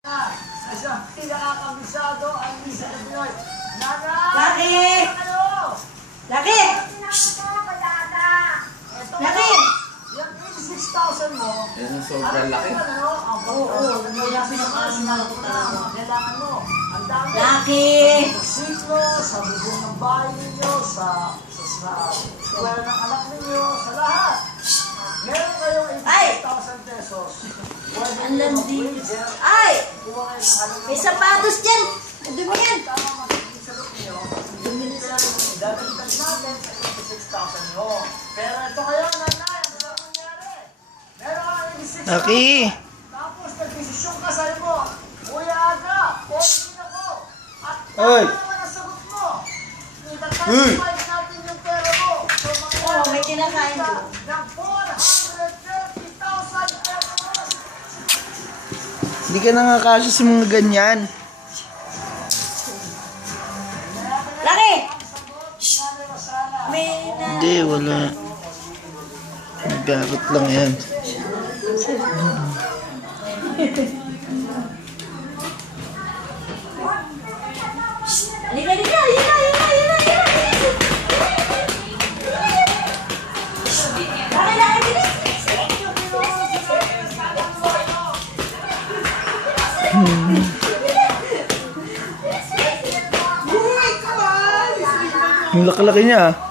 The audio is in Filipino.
Sa siyang pinakakabisado ang Misa ng Pinoy. Laki! Laki! Laki! Yung 86,000 mo, Yan ang sobrang laki. Oo, kailangan mo. Ang dami. Laki! Siklo, sa bubong ng bahay ninyo, sa eskwela ng anak ninyo, sa lahat. Meron kayong 86,000 pesos. Ang landi. Ay! May sapatos dyan! Ang dumi yan! Tama magiging sagot niyo. Dadagdag natin sa 86,000 nyo. Pero ito kayo, nanay, ano na nangyari? Meron ka 86,000. Laki! Tapos nagdesisyon ka sa mo, Kuya Aga, pointin ako. At Oy! tama naman ang sagot mo. Itatayos natin yung pera mo. So, Oo, may kinakain ko. ng 430,000 pesos. Hindi ka nakakasya sa mga ganyan. Laki! May na... Hindi, wala. Nagkakot lang yan. Halika, halika! Halika, halika, halika, halika! Laki, laki, bilis! Yung laki-laki niya ah.